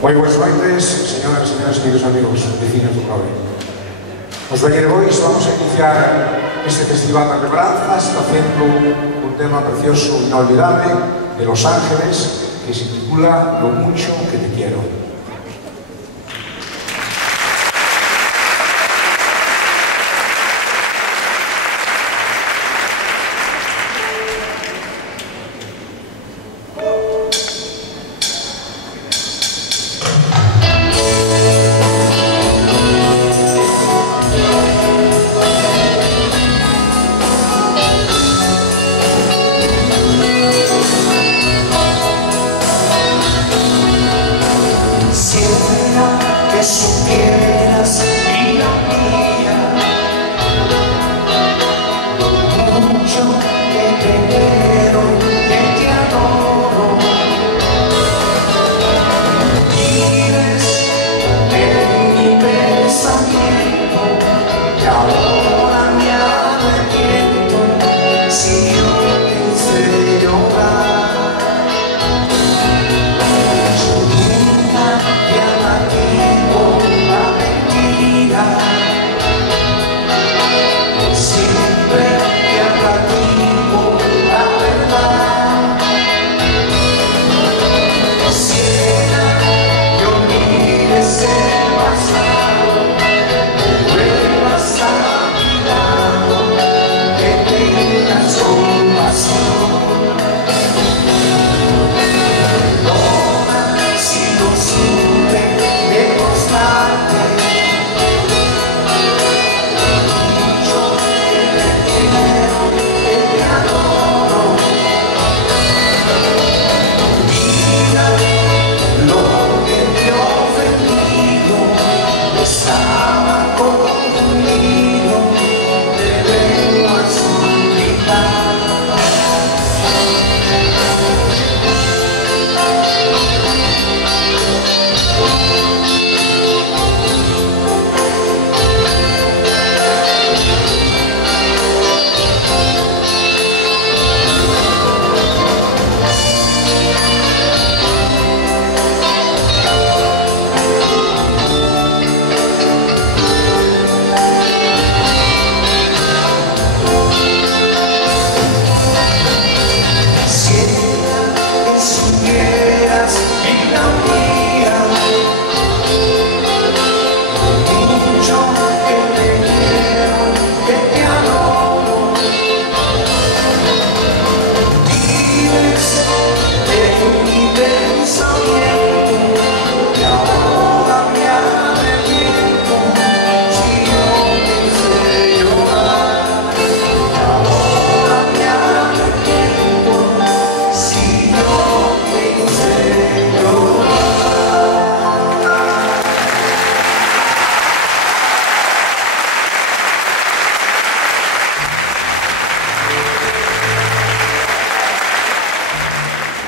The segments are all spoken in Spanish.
Moi boas noites, señoras e señores, queridos amigos, vecinos do Prove. Os Valleregois vamos a iniciar este festival de lembranzas facendo un tema precioso, inolvidable, de Los Ángeles, que se titula Lo mucho que te quiero.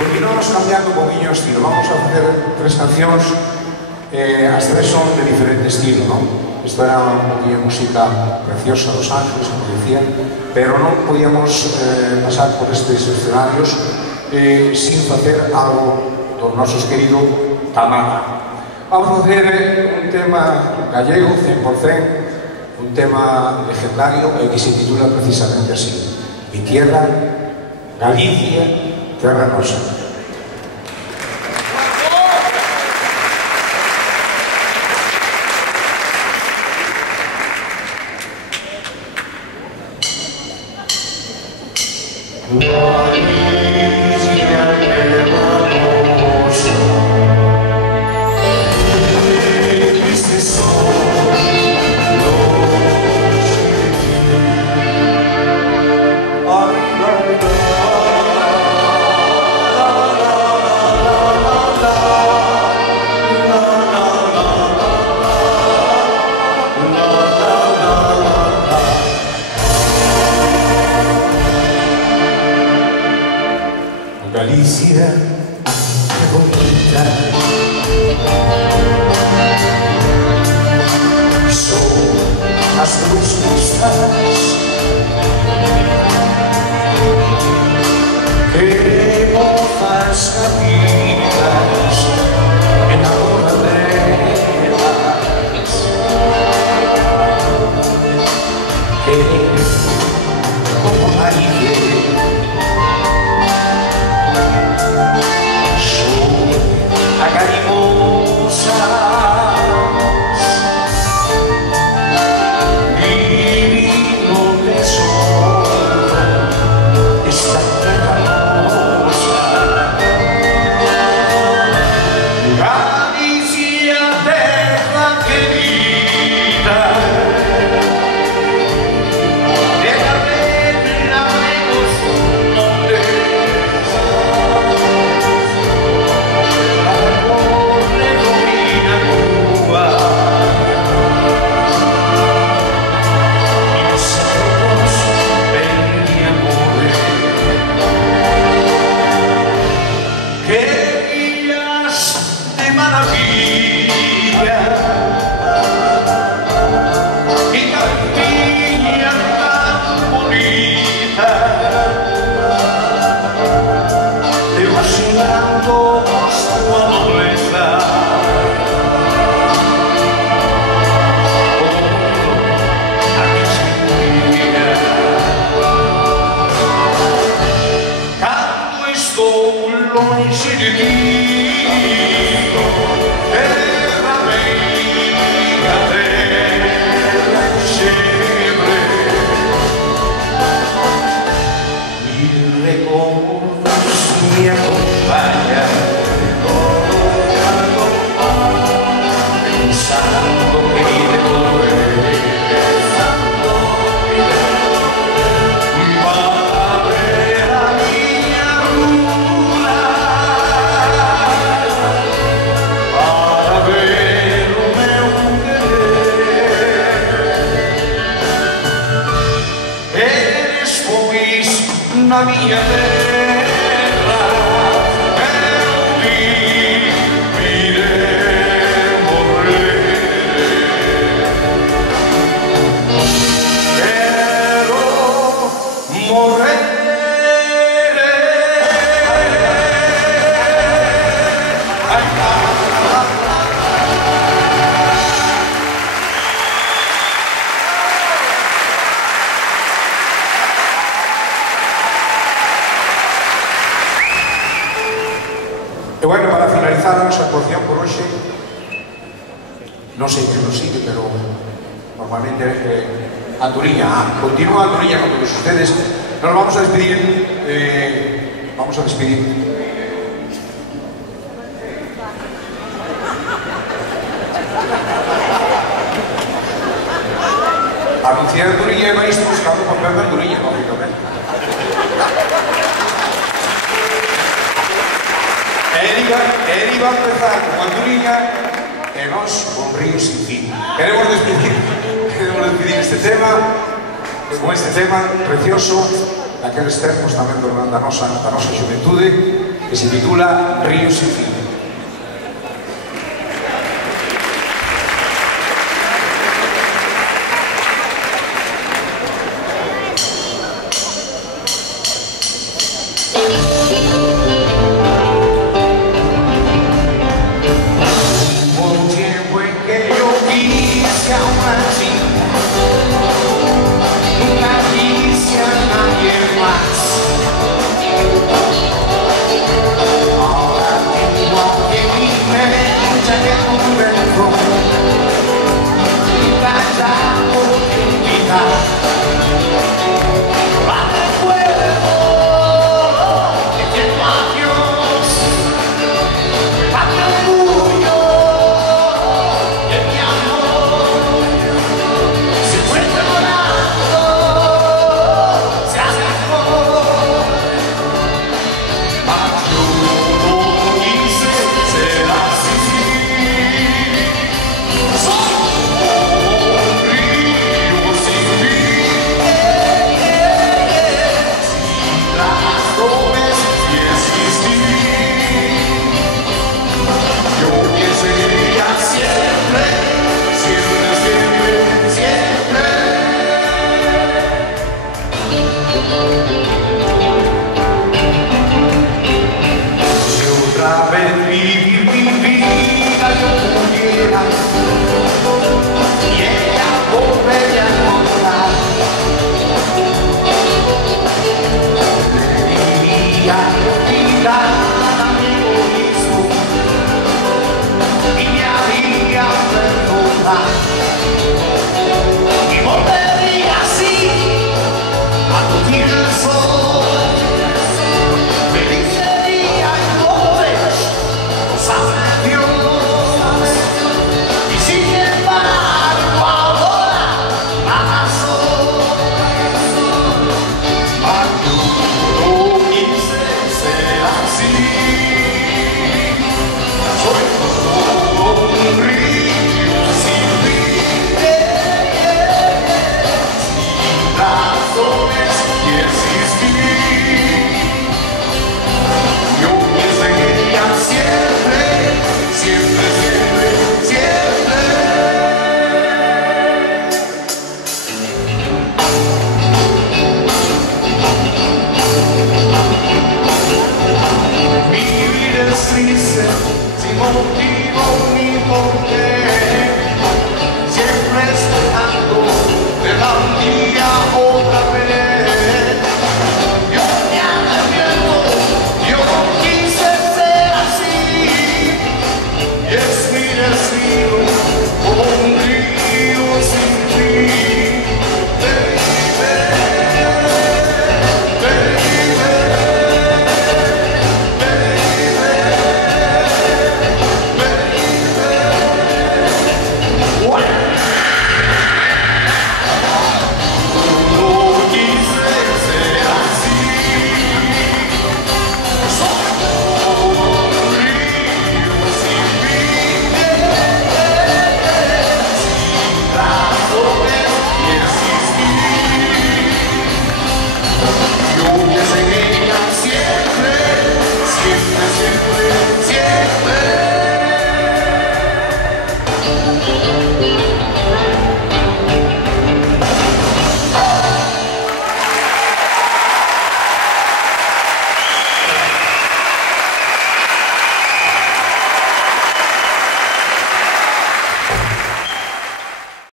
Continuamos cambiando un poquinho o estilo, vamos a facer tres cancións, as tres son de diferente estilo, non? Isto era un poquinho música preciosa dos Ángeles, como decía, pero non podíamos pasar por estes escenarios sin facer algo dos nosos queridos Tamara. Vamos a facer un tema gallego, 100%, un tema legendario que se titula precisamente así: Mi tierra, Galicia, terra nosa. Galicia, qué bonita, son las tus vistas que gozas caminas enamoradas. na miña terra, eu viviré morrer. Quero morrer. E bueno, para finalizar a nosa actuación por hoxe, non sei que nos sigue, pero normalmente Anturiña, continúa Anturiña con todos ustedes. Nos vamos a despedir, anunciar Anturiña e vais buscando o papel de Anturiña, lógicamente. Él iba a empezar con Anturiña e nós con Río Sin Fin. Queremos despedir este tema con este tema precioso daqueles tempos tamén da nosa xuventude, que se titula Río Sin Fin. Thank you.